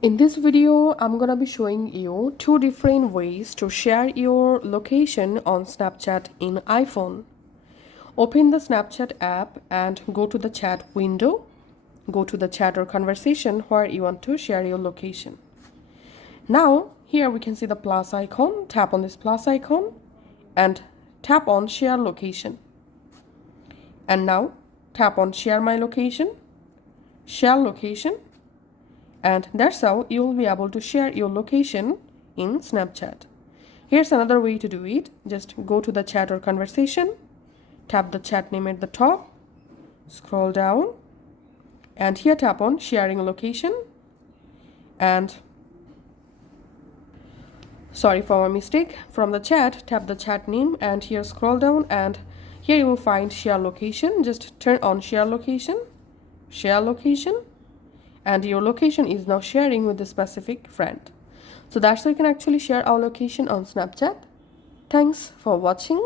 In this video, I'm gonna be showing you two different ways to share your location on Snapchat in iPhone. Open the Snapchat app and go to the chat window. Go to the chat or conversation where you want to share your location. Now, here we can see the plus icon. Tap on this plus icon and tap on share location. And now, tap on share my location, share location, and that's how you will be able to share your location in Snapchat. Here's another way to do it. Just go to the chat or conversation, tap the chat name at the top, scroll down, and here tap on sharing location. And sorry for my mistake, from the chat, tap the chat name and here scroll down, and here you will find share location. Just turn on share location, and your location is now sharing with a specific friend. So that's how you can actually share our location on Snapchat. Thanks for watching.